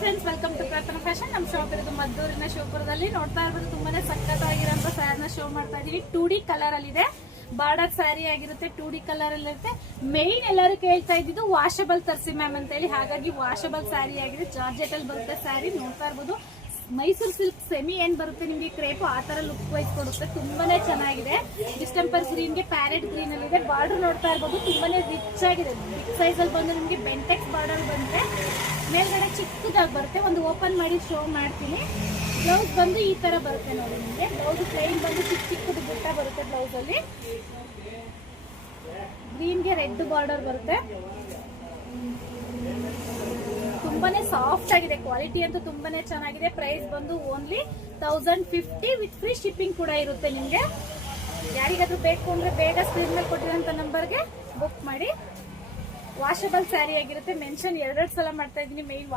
Friends, welcome to ಪ್ರಾರ್ಥನಾ fashion. ನಮ್ಮ shop ಇರೋದು ಮದ್ದೂರಿನ ಶಿವಪುರದಲ್ಲಿ. ನೋಡ್ತಾ ಇರ್ಬೋದು, ತುಂಬಾನೇ ಸಖತ್ತಾಗಿರೋಂಥ ಸ್ಯಾರಿನ ಶೋ ಮಾಡ್ತಾ ಇದೀವಿ. 2D ಕಲರ್ ಅಲ್ಲಿ ಇದೆ. ಬಾರ್ಡರ್ ಸ್ಯಾರಿ ಆಗಿರುತ್ತೆ, 2D ಕಲರ್ ಅಲ್ಲಿ ಇರುತ್ತೆ. ಮೇನ್ ಎಲ್ಲರೂ ಕೇಳ್ತಾ ಇದ್ದಿದ್ದು ವಾಷಬಲ್ ತರಿಸಿ ಮ್ಯಾಮ್ ಅಂತ ಹೇಳಿ, ಹಾಗಾಗಿ ವಾಷಬಲ್ ಸ್ಯಾರಿ ಆಗಿದೆ. ಜಾರ್ಜೆಟ್ ಅಲ್ಲಿ ಬರುತ್ತೆ ಸ್ಯಾರಿ. ನೋಡ್ತಾ ಇರ್ಬೋದು, ಮೈಸೂರು ಸಿಲ್ಕ್ ಸೆಮಿ ಏನ್ ಬರುತ್ತೆ ನಿಮ್ಗೆ ಕ್ರೇಪ್ ಆ ತರ ಲುಕ್ ವೈಸ್ ಕೊಡುತ್ತೆ. ತುಂಬಾನೇ ಚೆನ್ನಾಗಿದೆ. ಡಿಸ್ಟೆಂಪರ್ ಗ್ರೀನ್ ಗೆ ಪ್ಯಾರೆಟ್ ಗ್ರೀನ್ ಅಲ್ಲಿ ಇದೆ. ಬಾರ್ಡರ್ ನೋಡ್ತಾ ಇರ್ಬೋದು, ತುಂಬಾನೇ ರಿಚ್ ಆಗಿದೆ. ಬಿಗ್ ಸೈಜ್ ಅಲ್ಲಿ ಬಂದು ನಿಮ್ಗೆ ಬೆಂಟೆಕ್ಸ್ ಬಾರ್ಡರ್ ಬಂದ್ರೆ ಮೇಲ್ಗಡೆ ಚಿಕ್ಕದಾಗಿ ಬರುತ್ತೆ. ಒಂದು ಓಪನ್ ಮಾಡಿ ಶೋ ಮಾಡ್ತೀನಿ. ಬ್ಲೌಸ್ ಬಂದು ಈ ತರ ಬರುತ್ತೆ ನೋಡಿ. ನಿಮಗೆ ಬ್ಲೌಸ್ ಪ್ಲೈನ್ ಬಂದು ಚಿಕ್ಕದು ಬುಟ್ಟ ಬರುತ್ತೆ. ಬ್ಲೌಸ್ ಅಲ್ಲಿ ಗ್ರೀನ್ ಗೆ ರೆಡ್ ಬಾರ್ಡರ್ ಬರುತ್ತೆ. ತುಂಬಾನೇ ಸಾಫ್ಟ್ ಆಗಿದೆ. ಕ್ವಾಲಿಟಿ ಅಂತೂ ತುಂಬಾನೇ ಚೆನ್ನಾಗಿದೆ. ಪ್ರೈಸ್ ಬಂದು ಓನ್ಲಿ 1050 ವಿತ್ ಫ್ರೀ ಶಿಪ್ಪಿಂಗ್ ಕೂಡ ಇರುತ್ತೆ. ನಿಮ್ಗೆ ಯಾರಿಗಾದ್ರೂ ಬೇಕು ಅಂದ್ರೆ ಬೇಗ ಸ್ಕ್ರೀನ್ ಮೇಲೆ ಕೊಟ್ಟಿರೋಂಥ ನಂಬರ್ಗೆ ಬುಕ್ ಮಾಡಿ. ವಾಷಬಲ್ ಸ್ಯಾರಿ ಆಗಿರುತ್ತೆ. ಮೆನ್ಷನ್ 2 ಸಲ ಮಾಡ್ತಾ ಇದೀನಿ. ಮೇಲ್